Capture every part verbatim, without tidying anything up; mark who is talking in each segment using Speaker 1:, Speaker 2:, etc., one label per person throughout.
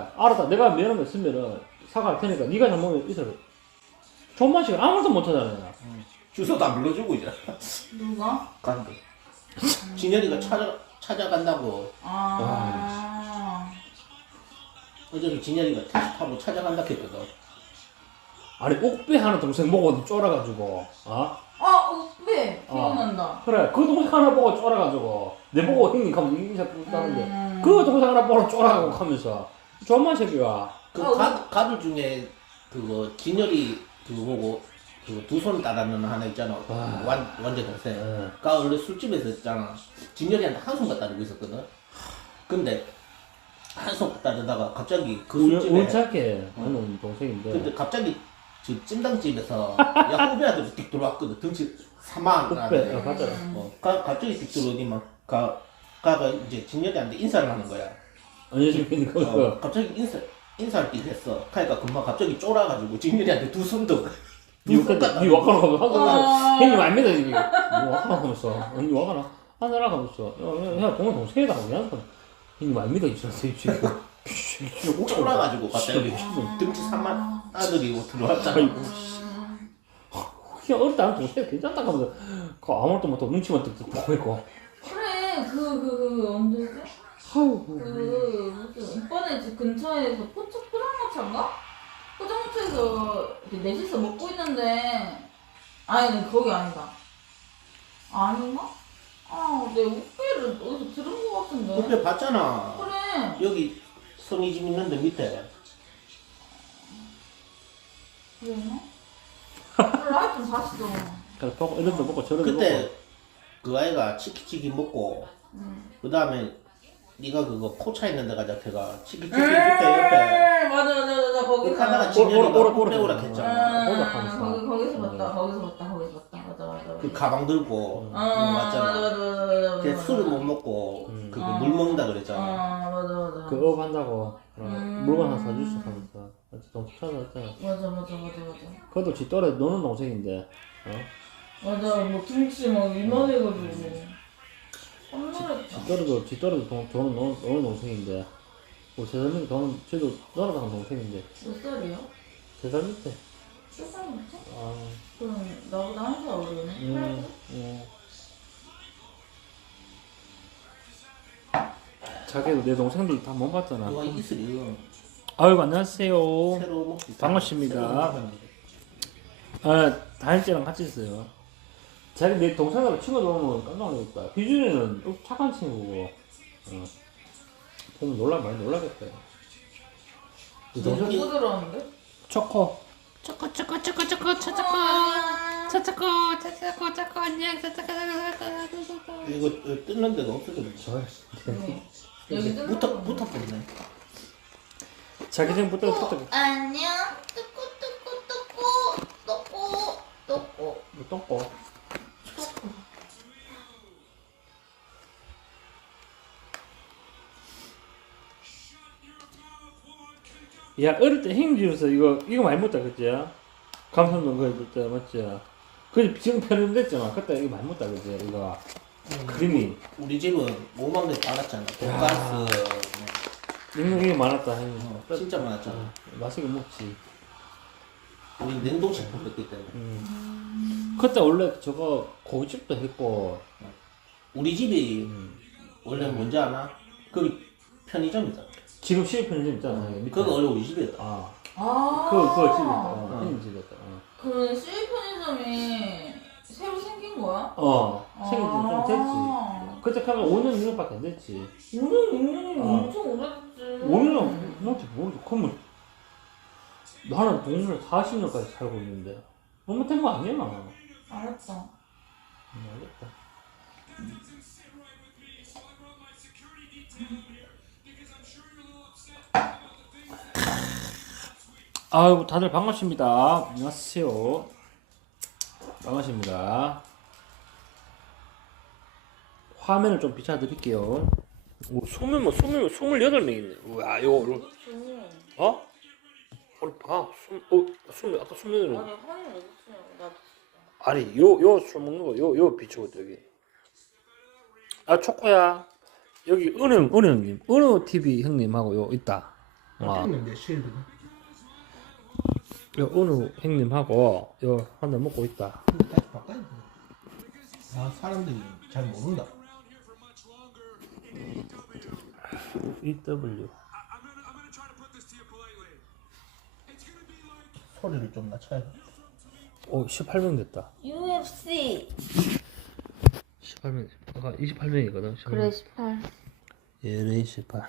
Speaker 1: 알았다. 내가 미안한 거 있으면은 사과할 테니까 네가 잘못하면 있어. 존맛이 아무것도 못하잖아요.
Speaker 2: 주소도 안 불러주고 이제.
Speaker 3: 누가?
Speaker 2: 간다. 진열이가 찾아 찾아간다고.
Speaker 3: 아.
Speaker 2: 어저께 진열이가 택시 타고 찾아간다 했거든.
Speaker 1: 아니 옥배 하는 동생 보고 쫄아가지고 어?
Speaker 3: 아, 오빠
Speaker 1: 어.
Speaker 3: 기억난다.
Speaker 1: 그래 그 동생 하나 보고 쫄아가지고 내 보고 형님 가면 인사 부르다는데
Speaker 3: 음.
Speaker 1: 그 동생 하나 보고 쫄아가고 하면서 존맛 새끼가
Speaker 2: 그
Speaker 3: 아,
Speaker 2: 가, 가들 중에 그거 진열이 그거 보고 그 두 손 따라는 하나 있잖아. 그
Speaker 1: 아.
Speaker 2: 완 완제 동생.
Speaker 1: 예.
Speaker 2: 가 원래 술집에서 있잖아. 진열이한테 한 손만 따르고 있었거든. 근데 한 손 따르다가 갑자기 그 술집에
Speaker 1: 울착해 하는 동생인데
Speaker 2: 근데 갑자기 저 찜닭집에서 야 후배한테 띡 들어왔거든. 등치 사만
Speaker 1: 옥배 어, 맞잖아.
Speaker 2: 어, 가, 갑자기 띡 들어오니만 가 가가 이제 진열이한테 인사를 하는 거야.
Speaker 1: 안녕하십니까
Speaker 2: 어, 갑자기 인사 인사를 띡 했어. 그러니까 금방 갑자기 쫄아가지고 진열이한테 두 손도
Speaker 1: 니와카니 와카나 하면서
Speaker 3: 아.
Speaker 1: 형님 압니다 이게 와카나 하면서 언니 와카나 하나라 하면서 야야 동생 동생이다 그냥 형님 압니다 이랬어요 지금
Speaker 2: 쫄아가지고 갑자기
Speaker 3: 아.
Speaker 2: 등치 삼만 아들이 들어왔잖아.
Speaker 1: 아이고 그냥 어릴 때 동생 괜찮다 하면서 그 아무것도 못하고 눈치만 뜩뜩 보고 있고
Speaker 3: 그래, 그, 그, 그, 언제지?
Speaker 1: 아이고
Speaker 3: 그, 무슨, 오빠네 집 근처에서 포차 포장마차인가? 포장마차에서 이렇게 넷이서 먹고 있는데, 아니, 거기 아니다. 아닌가? 아, 내 우빼를 어디서 들은 것 같은데.
Speaker 2: 그때 봤잖아.
Speaker 3: 그래.
Speaker 2: 여기 성이 집 있는데 밑에.
Speaker 3: 그랬나? 그래, 하여튼 봤어.
Speaker 1: 그래 보고 이런도 먹고 저런도 먹고
Speaker 2: 그때 그 아이가 치키치키 먹고
Speaker 3: 응.
Speaker 2: 그 다음에 네가 그거 포차 있는 데 가자 걔가 치키치키
Speaker 3: 음,
Speaker 2: 밑에 옆에
Speaker 3: 맞아, 맞아, 맞아. 거기
Speaker 2: 그 하다가
Speaker 3: 가.
Speaker 2: 진열이가
Speaker 1: 오라, 오라, 오라.
Speaker 2: 오래오라
Speaker 3: 아,
Speaker 2: 했잖아.
Speaker 1: 호박하면서.
Speaker 3: 거기, 거기서 봤다, 거기서 봤다, 거기서 봤다. 맞아, 맞아. 맞아.
Speaker 2: 그 가방 들고
Speaker 3: 어,
Speaker 2: 그거
Speaker 3: 맞아,
Speaker 2: 맞잖아.
Speaker 3: 맞아, 맞아, 맞아.
Speaker 2: 걔
Speaker 3: 맞아.
Speaker 2: 술을 못 먹고
Speaker 1: 음.
Speaker 2: 그거
Speaker 3: 어.
Speaker 2: 물 먹는다 그랬잖아.
Speaker 3: 어, 맞아, 맞아.
Speaker 1: 그업 한다고
Speaker 3: 음.
Speaker 1: 물건 하나 사줄 수 하면서 동생 찾아왔잖아
Speaker 3: 맞아, 맞아, 맞아, 맞아.
Speaker 1: 그것도 지 또래 노는 동생인데 어?
Speaker 3: 맞아, 뭐 등치 막 이만해가지고. 깜놀했다.
Speaker 1: 지 또래도 지 또래도 돈 돈은 노는, 노는 동생인데 뭐 세살 밑에 돈은 쟤도 너랑 하는 동생인데
Speaker 3: 몇 살이야?
Speaker 1: 세 살 밑에
Speaker 3: 세 살 밑에?
Speaker 1: 아
Speaker 3: 그럼 나보다 한 살 어리네.
Speaker 1: 음, 음. 자기도 내 동생들 다 못 봤잖아
Speaker 2: 그거 이슬이
Speaker 1: 아이고 안녕하세요
Speaker 2: 새로 먹기
Speaker 1: 반갑습니다.
Speaker 2: 새로 먹었는데.
Speaker 1: 아 다현씨랑 같이 있어요 자기 내 동생하고 친구 보면 깜짝 놀랐다 희준이는 또 착한 친구고 어. 보면 놀라 많이 놀라겠다 내 동생
Speaker 3: 누구 들어왔는데?
Speaker 1: 초코
Speaker 4: 초코 초코 초코 초코 초코 초코 초코 초코 안녕 초코 초코 초코
Speaker 2: 이거 어, 뜯는 데가 없어졌어.
Speaker 3: 응. 여기 뜯는
Speaker 2: 붙어
Speaker 3: 거.
Speaker 2: 붙었거든.
Speaker 1: 자기 전부터 부터
Speaker 3: 안녕. 뚜꾸 뚜꾸 뚜꾸 뚜꾸 뚜꾸.
Speaker 1: 뭐 똥꼬 야 어릴 때 행주에서 이거 이거 많이 먹다 그치? 감성동 그거 입을 때 맞지? 그 지금 편입됐잖아 그때 이거 많이 먹다 그치? 이거 크림이
Speaker 2: 우리 집은 오만 개 받았잖아. 돈가스
Speaker 1: 능력이 많았다 행주
Speaker 2: 어, 진짜 많았잖아.
Speaker 1: 맛있게 먹지
Speaker 2: 우리 냉동식품 했기 때문에.
Speaker 1: 음. 그때 원래 저거 고깃집도 했고
Speaker 2: 우리 집이
Speaker 1: 음.
Speaker 2: 원래 뭔지 아나? 거기 편의점이다.
Speaker 1: 지금 시립 편의점 있잖아 밑에.
Speaker 2: 그거 원래 우리 집이었다.
Speaker 1: 아
Speaker 3: 아.
Speaker 1: 그거 그거 집이었다 어,
Speaker 2: 어.
Speaker 1: 형님 집이었다 어.
Speaker 3: 그 수입 편의점이 새로 생긴 거야?
Speaker 1: 어 생긴 지좀
Speaker 3: 아.
Speaker 1: 됐지 그때 가면 오 년, 육 년밖에 안 됐지
Speaker 3: 오 년, 육 년이면
Speaker 1: 어.
Speaker 3: 엄청 오래됐지.
Speaker 1: 오 년은 뭔지 모르지 그러면 나는 동네를 사십 년까지 살고 있는데 잘못된 거 아니야
Speaker 3: 알았다.
Speaker 1: 음, 알겠다 아이고 다들 반갑습니다 안녕하세요 반갑습니다 화면을 좀 비춰드릴게요 오, 스물 명, 스물, 스물여덟 명 있네. 우와, 이거, 이거, 어? 오늘 봐. 숨, 어, 숨, 아까 숨는
Speaker 3: 아니, 화면 어디 있냐고. 나
Speaker 1: 아니, 요, 요, 술 먹는 거, 요, 요 비추고, 여기. 아, 초코야. 여기, 은영, 은영님. 은우 티비 형님하고 요, 있다. 아.
Speaker 2: 겠는데 실드.
Speaker 1: 요 오늘 형님하고 요 한 잔 먹고 있다.
Speaker 2: 근데 다시 바꿔야 돼. 아 사람들이 잘 모른다.
Speaker 1: 이더블유.
Speaker 2: 소리를 좀 낮춰야 돼.
Speaker 1: 오 십팔 명 됐다.
Speaker 3: 유에프씨.
Speaker 1: 십팔 명. 아까 이십팔 명이거든.
Speaker 3: 그래 십팔.
Speaker 1: 예레 십팔.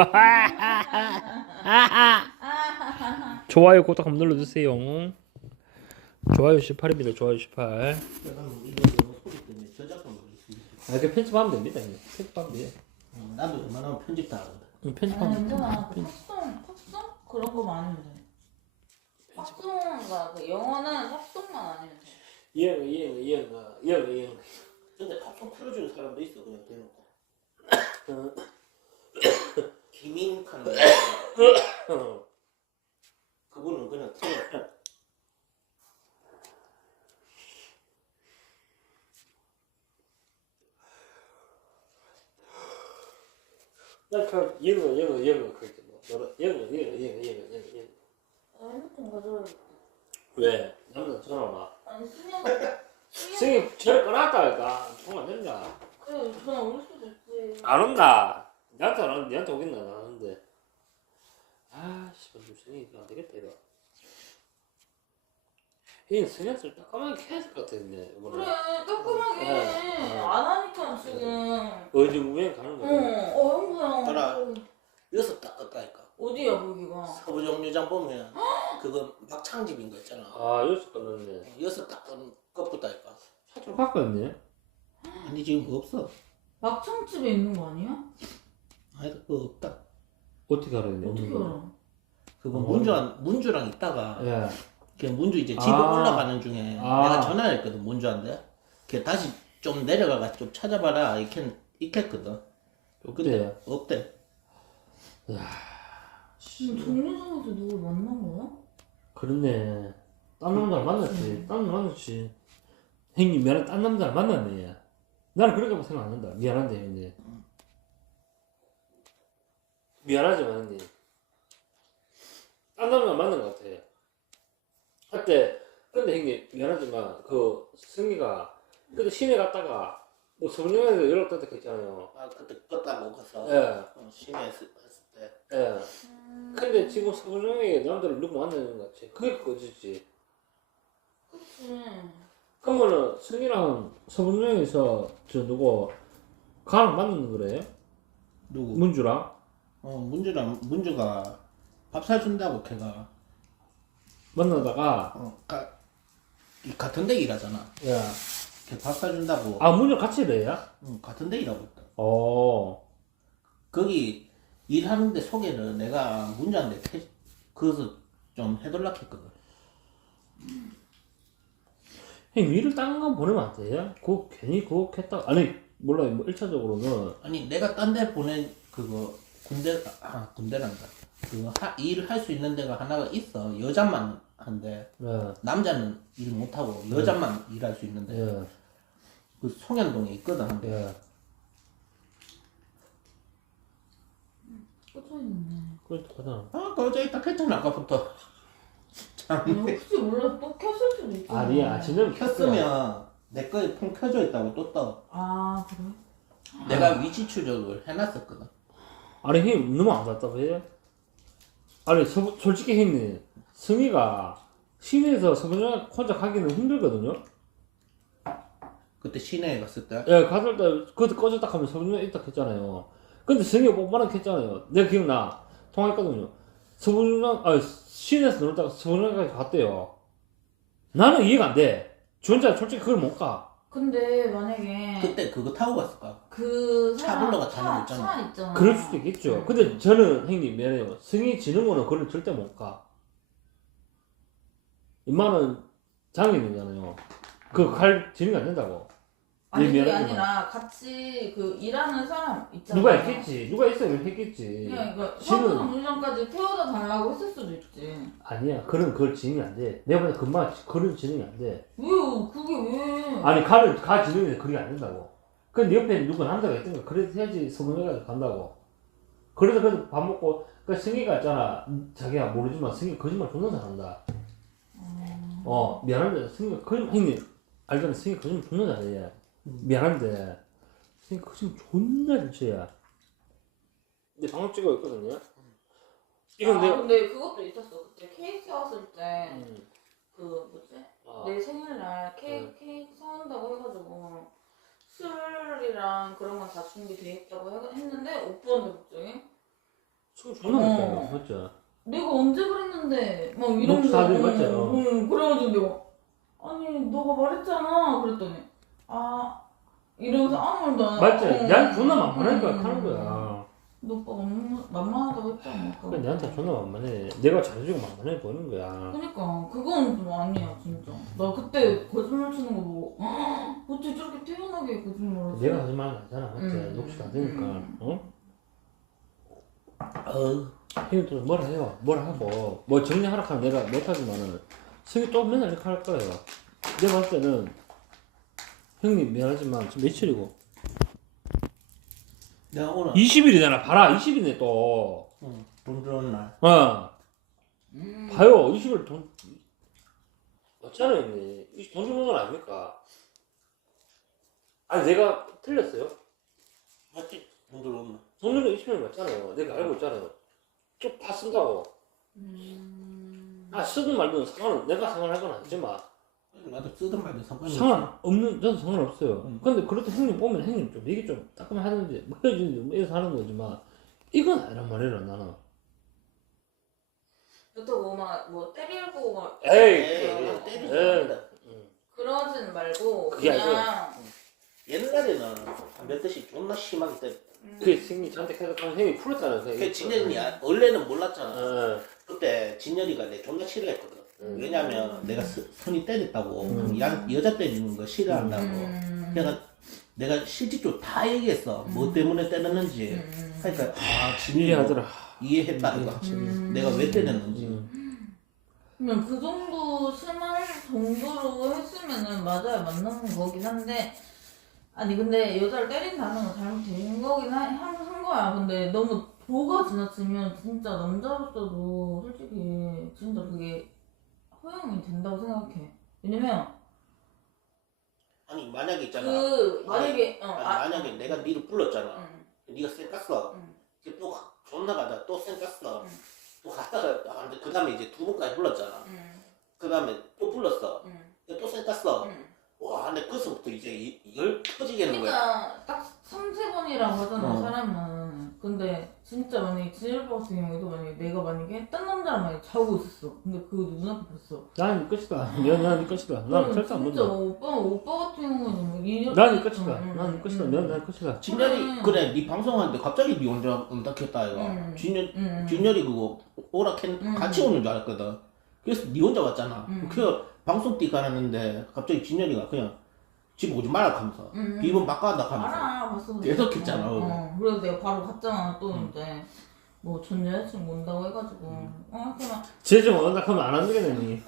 Speaker 1: 좋아요 구독 한번 눌러주세요. 좋아요 십팔입니다. 좋아요 십팔.
Speaker 2: 내가 이거 너무 소리 때문에 저작권 걸릴 수 있어.
Speaker 1: 아, 그 편집하면 됩니다. 형님. 편집하면 돼.
Speaker 2: 어, 나도 웬만하면 편집 다 하거든.
Speaker 1: 응,
Speaker 3: 아니
Speaker 1: 편집하면 돼.
Speaker 3: 괜찮아. 그 팝송 팝송 그런 거만 아니면 돼. 팝송과 그 영어는 팝송만 아니면 돼.
Speaker 1: 이형 이형 이형 이형 이형.
Speaker 2: 근데 팝송 틀어주는 사람도 있어 그냥 대놓고. 김인칸 그분은 그냥 틀어.
Speaker 1: 나그 영어 영어 영어 그렇게 뭐 영어 영어 영어 영어 영어 영어.
Speaker 3: 아, 핸드폰 가져와.
Speaker 1: 왜? 남자 전화 와.
Speaker 3: 아니 수면 수면
Speaker 1: 승희 전화 끊었다니까. 통화 된다.
Speaker 3: 그래 전화 올 수도 있지.
Speaker 1: 안 온다. 나한테 안 오는데 니한테 오겠나 안 하는데. 아 씨발 좀 승희 안 되겠다 이거. 이 승희한테 따끔하게 해야 될 것 같은데 이거는.
Speaker 3: 그래 깔끔하게
Speaker 1: 어,
Speaker 3: 해.
Speaker 1: 어.
Speaker 3: 안 하니까 지금.
Speaker 1: 어디 우행 가는 거야.
Speaker 3: 어, 어, 형부야.
Speaker 2: 따라. 여기서 딱 껐다니까.
Speaker 3: 어디야, 거기가?
Speaker 2: 서부정류장 보면 그거 막창집인 거 있잖아.
Speaker 1: 아 여기서 끊었네.
Speaker 2: 여기서 딱 껐다니까.
Speaker 1: 사실 바꿨네.
Speaker 2: 아니 지금 그거 없어.
Speaker 3: 막창집에 있는 거 아니야?
Speaker 2: 아니 그거 없다.
Speaker 1: 어떻게 알아야 돼?
Speaker 3: 어떻게 알아?
Speaker 2: 그거
Speaker 1: 어.
Speaker 2: 문주랑 문주랑 있다가
Speaker 1: 예.
Speaker 2: 그 문주 이제 집에
Speaker 1: 아.
Speaker 2: 올라가는 중에
Speaker 1: 아.
Speaker 2: 내가 전화를 했거든 문주한테. 걔 다시 좀 내려가가 좀 찾아봐라 이렇게 있겠거든. 근데
Speaker 1: 어때?
Speaker 2: 없대.
Speaker 3: 지금 정류장에서 누굴 만난 거야?
Speaker 1: 그렇네. 딴 남자를 만났지. 딴 남자 만났지. 형님 미안해. 딴 남자를 만났네. 나는 그렇게 생각 안 한다. 미안한데 형님. 미안하지만 형님. 딴 남자 만난 것 같아. 그때 근데 형님 미안하지만 그 승희가 그때 시내 갔다가 뭐 서울역에서 연락 왔다 했잖아요.
Speaker 2: 아 그때 껐다 못 갔어.
Speaker 1: 예.
Speaker 2: 어, 시내에 했을 때.
Speaker 1: 예. 근데 지금 서울역에 남자를 누구 만나는 것 같지. 그게 꺼지지.
Speaker 3: 그치.
Speaker 1: 그러면은 승희랑 서울역에서 저 누구 가랑 만나는 거래요?
Speaker 2: 누구?
Speaker 1: 문주랑?
Speaker 2: 어 문주랑 문주가 밥 사준다고 걔가
Speaker 1: 만나다가
Speaker 2: 어 가, 이 같은 데 일하잖아.
Speaker 1: 야.
Speaker 2: 걔 밥 사준다고.
Speaker 1: 아 문주 같이 일해요?
Speaker 2: 응, 같은 데 일하고 있다.
Speaker 1: 어.
Speaker 2: 거기 일하는데 소개를 내가 문주한테 해, 그래서 좀 해달라 했거든.
Speaker 1: 형 일을 다른 거 보내면 안 돼요? 그거 괜히 그거 했다 아니 몰라요. 뭐 일차적으로는
Speaker 2: 아니 내가 딴 데 보낸 그거 군대 아 군대란다. 그 일을 할 수 있는 데가 하나가 있어. 여자만 한데
Speaker 1: 예.
Speaker 2: 남자는 일 못하고 여자만 일할 수 있는데
Speaker 1: 예.
Speaker 2: 그 송현동에 있거든 한 대.
Speaker 1: 예.
Speaker 3: 꽂혀있네.
Speaker 1: 그렇다.
Speaker 2: 아 꺼져 있다 했잖아 아까부터. 참
Speaker 3: 아니, 혹시 몰라 또 켰을 수도 있잖아.
Speaker 1: 아니야. 진짜
Speaker 2: 켰으면 내 거에 폰 켜져 있다고 또 떠.
Speaker 3: 아, 그래?
Speaker 2: 내가 위치 추적을 해놨었거든.
Speaker 1: 아니 형님 너무 안 답답해요? 아니 서, 솔직히 형님 승희가 시내에서 서분장 혼자 가기는 힘들거든요.
Speaker 2: 그때 시내에 갔을 때.
Speaker 1: 예, 갔을 때 그때 꺼졌다 하면 서분장 있다 했잖아요. 근데 승희가 뽀뽀랑 했잖아요. 내가 기억나. 통화했거든요. 서분장 아 시내에서 놀다가 서분장까지 갔대요. 나는 이해가 안 돼. 저 혼자 솔직히 그걸 못 가.
Speaker 3: 근데 만약에
Speaker 2: 그때 그거 타고 갔을까?
Speaker 3: 그
Speaker 2: 차
Speaker 3: 사람
Speaker 2: 불러가 타는 거
Speaker 3: 차,
Speaker 2: 있잖아.
Speaker 3: 차 있잖아.
Speaker 1: 그럴 수도 있겠죠. 근데 저는 형님 미안해요. 승희 지는 거는 그걸 절대 못 가. 임마는 장애인이잖아요. 그거 갈 지능이 안 된다고.
Speaker 3: 아니
Speaker 1: 예,
Speaker 3: 그게
Speaker 1: 미안하지만.
Speaker 3: 아니라 같이 그 일하는 사람 있잖아.
Speaker 1: 누가 했겠지. 누가 있으면 했겠지.
Speaker 3: 그냥 이거
Speaker 1: 지는-
Speaker 3: 서부 정류장까지 태워다 달라고 했을 수도 있지.
Speaker 1: 아니야. 그런 그걸 지능이 안 돼. 내가 보다 금방 그런 지능이 안 돼.
Speaker 3: 왜요? 그게 왜?
Speaker 1: 아니 가를 가 지능이 그게 안 된다고. 근데 옆에 누구 남자가 있던가 그래서 해야지 서분해가지고 간다고. 그래서 그래서 밥 먹고 그 그 승희가 있잖아. 자기야 모르지만 승희 거짓말 존나 잘한다.
Speaker 3: 음.
Speaker 1: 어 미안한데 승희가 거짓말 형님 알잖아. 승희 거짓말 존나 잘해. 미안한데 승희 거짓말 존나 잘 쳐야. 근데 방금 찍어 있거든요. 이건
Speaker 3: 아,
Speaker 1: 내가
Speaker 3: 근데 그것도 있었어. 그때 케이크 왔을 때
Speaker 1: 음,
Speaker 3: 그 뭐지?
Speaker 1: 아,
Speaker 3: 내 생일날 케이크, 케이크 사온다고 해가지고 술이랑 그런 건 다 준비돼 있다고 해, 했는데 오빠한테 갑자기
Speaker 1: 술 존나
Speaker 3: 어.
Speaker 1: 잘해. 맞죠?
Speaker 3: 내가 언제 그랬는데 막 이런
Speaker 1: 녹수 다들 맞죠?
Speaker 3: 응, 그래가지고 내가 아니 너가 말했잖아 그랬더니 아 이러면서 아무 말도 안
Speaker 1: 맞지?
Speaker 3: 어,
Speaker 1: 난 존나 만만하니까
Speaker 3: 응,
Speaker 1: 하는
Speaker 3: 응.
Speaker 1: 거야.
Speaker 3: 너 오빠 만만, 만만하다고 했잖아.
Speaker 1: 그래 내한테 존나 만만해. 내가 잘해주고 만만해 보이는 거야.
Speaker 3: 그니까 그건 좀 아니야 진짜. 나 그때 거짓말 치는 거 보고 "헉, 어떻게 저렇게 태연하게 거짓말을
Speaker 1: 내가 하지 말은 아니잖아. 맞지?
Speaker 3: 음.
Speaker 1: 녹수 다 되니까.
Speaker 3: 음.
Speaker 1: 어? 어. 형님 또 뭐라 해요. 뭐라 하고 뭐 정리하라 하면 내가 못하지만은 승희 또 맨날 이렇게 할 거예요. 내가 봤을 때는 형님 미안하지만 지금 며칠이고
Speaker 2: 내가 오늘
Speaker 1: 이십 일이잖아. 봐라 이십 일이네 또.
Speaker 2: 응, 돈 들어온 날
Speaker 1: 어.
Speaker 3: 음.
Speaker 1: 봐요 이십 일 돈 맞잖아요 형님. 이돈 주는 건 아닙니까? 아니 내가 틀렸어요.
Speaker 2: 맞지? 돈 들어온 날
Speaker 1: 돈 주는 이십 일 맞잖아요. 내가 알고 있잖아요. 좀 다 쓴다고.
Speaker 3: 음.
Speaker 1: 아 쓰든 말든 상관은 내가 상관할 건 아니지만
Speaker 2: 나도 쓰든 말든 상관이
Speaker 1: 상관없는 저도 상관없어요.
Speaker 2: 음.
Speaker 1: 근데 그래도 형님 오면 형님 좀 얘기 좀 따끔히 하는지 뭐 헤어지는지 뭐 이래서 하는 거지만 이건 아니란 말이라 나는.
Speaker 3: 그렇다고 막뭐 때리고 막
Speaker 1: 에이,
Speaker 2: 에이,
Speaker 1: 그,
Speaker 2: 때리지
Speaker 1: 에이.
Speaker 2: 말자.
Speaker 1: 응.
Speaker 3: 그러진 말고
Speaker 1: 그게
Speaker 3: 그냥
Speaker 2: 옛날에는 몇 대씩 존나 심하게 때렸다.
Speaker 3: 음.
Speaker 1: 그 형님 저한테 계속 하면 형이 풀었잖아요.
Speaker 2: 그 진열이 원래는 몰랐잖아.
Speaker 1: 어,
Speaker 2: 그때 진열이가 내 존나 싫어했거든.
Speaker 1: 음.
Speaker 2: 왜냐면 내가 스, 손이 때렸다고
Speaker 1: 음.
Speaker 2: 야, 여자 때리는 거 싫어한다고.
Speaker 3: 음.
Speaker 2: 내가 내가 실질적으로 다 얘기했어. 뭐 때문에 때렸는지.
Speaker 3: 음.
Speaker 2: 그러니까 아 진열이
Speaker 1: 이해하더라.
Speaker 2: 이해했다 이거.
Speaker 3: 음.
Speaker 2: 내가 왜 때렸는지.
Speaker 1: 음.
Speaker 3: 그냥 그 정도 심할 정도로 했으면은 맞아요 맞는 거긴 한데 아니 근데 여자를 때린다는 건 잘못된 거긴 하, 한, 한 거야. 근데 너무 도가 지나치면 진짜 남자로서도 솔직히 진짜 그게 허용이 된다고 생각해. 왜냐면
Speaker 2: 아니 만약에 있잖아.
Speaker 3: 그 만약에 어,
Speaker 2: 아니,
Speaker 3: 아,
Speaker 2: 만약에 내가 니를 불렀잖아.
Speaker 3: 응,
Speaker 2: 네가 쌩 깠어.
Speaker 3: 응,
Speaker 2: 이제 또 가- 존나 가다 또 쌩 깠어.
Speaker 3: 응,
Speaker 2: 또 갔다가 그 다음에 이제 두 번까지 불렀잖아.
Speaker 3: 응,
Speaker 2: 그 다음에 또 불렀어.
Speaker 3: 응,
Speaker 2: 또 쌩 깠어.
Speaker 3: 응.
Speaker 2: 와, 근데 그때부터 이제 이- 열 터지겠는 거야.
Speaker 3: 그러니까 딱 삼세 번이라고 하잖아
Speaker 2: 어.
Speaker 3: 사람은. 근데 진짜 만약에 진일보 같은 경우에도 만약에 내가 만약에 딴 남자랑 만약에 자고 있었어. 근데 그거 눈앞에 봤어.
Speaker 1: 난네 끝이다. 미안 난네 끝이다. 나는
Speaker 3: 그럼
Speaker 1: 절대 안
Speaker 3: 진짜
Speaker 1: 본다.
Speaker 3: 오빠 오빠 같은 경우는 뭐 이년
Speaker 1: 난네 끝이다. 난네 끝이다. 미안 난 끝이다.
Speaker 2: 진열이
Speaker 3: 그래.
Speaker 2: 그래, 네 방송하는데 갑자기 네 혼자 응답했다 이거.
Speaker 3: 응.
Speaker 2: 진열
Speaker 3: 응.
Speaker 2: 진열이 그거 오락했
Speaker 3: 응.
Speaker 2: 같이 오는 줄 알았거든. 그래서 네 혼자 왔잖아.
Speaker 3: 응.
Speaker 2: 그 방송 뛰 가는데 갑자기 진열이가 그냥 집 오지 말라 하면서
Speaker 3: 응.
Speaker 2: 비번 바꿔다 하면서.
Speaker 3: 알아 봤어.
Speaker 2: 계속 했잖아,
Speaker 3: 어,
Speaker 2: 그거.
Speaker 3: 어. 그래서 내가 바로 갔잖아. 또
Speaker 2: 응.
Speaker 3: 이제 뭐 전 여자친구 온다고 해가지고 어 그냥
Speaker 1: 쟤좀 온다 하면 안 한다겠네.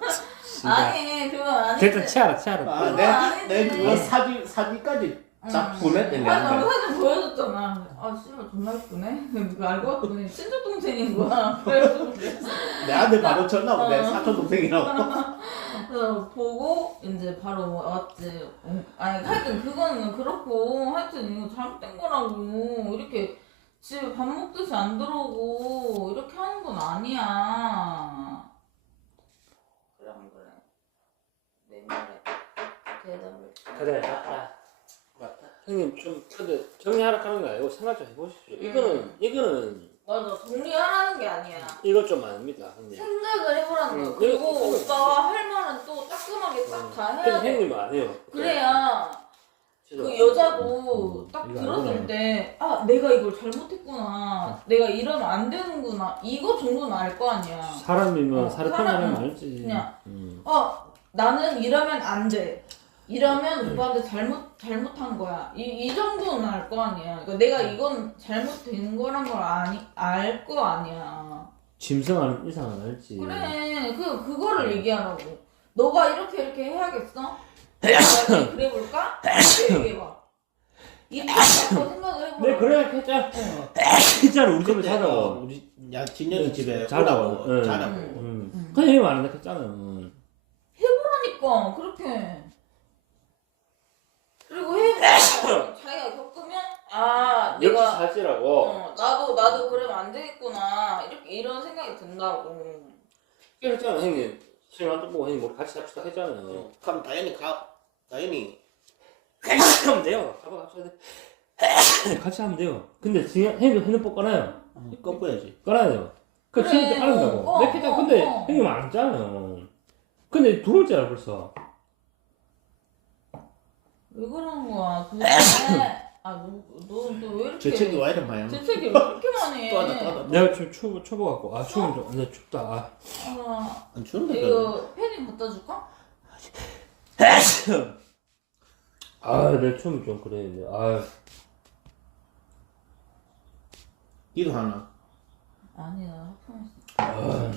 Speaker 3: 아니 그건 아니지.
Speaker 1: 일단 치아라 치아라.
Speaker 2: 아,
Speaker 3: 그거
Speaker 2: 내,
Speaker 3: 아니지.
Speaker 2: 내 그거 사진 사진까지 쫙 보냈대
Speaker 3: 아니 나
Speaker 2: 내한테.
Speaker 3: 사진 보여줬잖아. 아 씨발 존나 예쁘네. 그거 알고 봤더니 친척 동생인 거야. 그래서
Speaker 2: 내한테 바로 전화 오고 내
Speaker 3: 어.
Speaker 2: 사촌 동생이라고.
Speaker 3: 그래서 보고 이제 바로 왔지. 어, 아니 하여튼 그거는 그렇고 하여튼 이거 잘못된 거라고. 이렇게 집에 밥 먹듯이 안 들어오고 이렇게 하는 건 아니야. 그래 안 그래? 내 말에 대답을.
Speaker 1: 그래 맞다. 맞다. 형님 좀 근데 정리하라 하는 거 아니고 생각 좀 해보십시오. 이거는 이거는
Speaker 3: 맞아 정리하라는 게 아니야.
Speaker 1: 이거 좀 아닙니다 형님.
Speaker 3: 생각을 해보라는 거야.
Speaker 1: 응,
Speaker 3: 그리고
Speaker 1: 그래,
Speaker 3: 오빠가 할 말은 또 따끔하게 딱 다 해야
Speaker 1: 근데
Speaker 3: 돼.
Speaker 1: 형님은 안 해요.
Speaker 3: 그래야
Speaker 1: 진짜.
Speaker 3: 그 여자도
Speaker 1: 음,
Speaker 3: 딱
Speaker 1: 이거
Speaker 3: 들었을
Speaker 1: 아니네.
Speaker 3: 때, 아, 내가 이걸 잘못했구나. 내가 이러면 안 되는구나. 이거 정도는 알 거 아니야.
Speaker 1: 사람이면
Speaker 3: 어,
Speaker 1: 사람
Speaker 3: 사람,
Speaker 1: 편하면
Speaker 3: 어,
Speaker 1: 알지.
Speaker 3: 그냥.
Speaker 1: 음.
Speaker 3: 어, 나는 이러면 안 돼. 이러면 오빠한테 잘못, 잘못한 거야. 이, 이 정도는 알 거 아니야. 그러니까 내가 이건 잘못된 거란 걸 아니, 알 거 아니야.
Speaker 1: 짐승하는 이상은 알지.
Speaker 3: 그래. 그, 그거를 얘기하라고. 너가 이렇게 이렇게 해야겠어? 내가 그래 볼까? 이렇게 얘기해봐. 이쁘다고 생각을 해보라.
Speaker 1: 네 그래야 했잖아. 했잖아 우리 집에
Speaker 2: 그때
Speaker 1: 자자고.
Speaker 2: 어, 우리 야 진영이 집에
Speaker 1: 자자고.
Speaker 2: 오라고
Speaker 1: 응.
Speaker 2: 자자고.
Speaker 1: 응.
Speaker 3: 응.
Speaker 1: 그냥 얘기 안 한다 했잖아. 응.
Speaker 3: 그러니까 그렇게. 그리고 해보면 자기가 겪으면 아
Speaker 1: 역시
Speaker 3: 내가
Speaker 1: 사지라고.
Speaker 3: 어, 나도 나도 그러면 안 되겠구나 이렇게 이런 생각이 든다고.
Speaker 1: 그랬잖아 형님. 시간 또 보고 형님 우리 같이 잡시다 했잖아요.
Speaker 2: 어, 그럼 다현이 가. 다현이
Speaker 1: 같이 하면 돼요. 잡아 갑시다. 같이 하면 돼요. 근데 지금 형님 핸드폰 꺼놔요.
Speaker 2: 어, 꺾어야지.
Speaker 1: 깔아요. 그
Speaker 3: 그래.
Speaker 1: 친구 깔은다고.
Speaker 3: 어,
Speaker 1: 내 캐릭터
Speaker 3: 어,
Speaker 1: 근데
Speaker 3: 어.
Speaker 1: 형님 안 잖아요. 근데 두 번째라 벌써.
Speaker 3: 왜 그러는 거야 도대체. 아너너왜 이렇게
Speaker 2: 재채기 와 이래 마요.
Speaker 3: 재채기 왜 이렇게 많이 해.
Speaker 2: 또 하다 또 하다.
Speaker 1: 내가 좀 추워 추워 갖고 아 추우면 좀 근데 춥다. 아.
Speaker 3: 아,
Speaker 2: 안 추운데.
Speaker 3: 이거 패딩 갖다 줄까?
Speaker 1: 아, 내 춤이 좀 그래. 아,
Speaker 2: 니도 하나.
Speaker 3: 아니 나 하품했어.
Speaker 1: 아.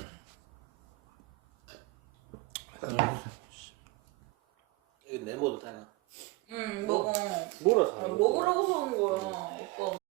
Speaker 2: 이거 내 모두 되나?
Speaker 3: 응 먹어.
Speaker 1: 뭐라
Speaker 3: 아, 먹으라고 사온 거야 오빠.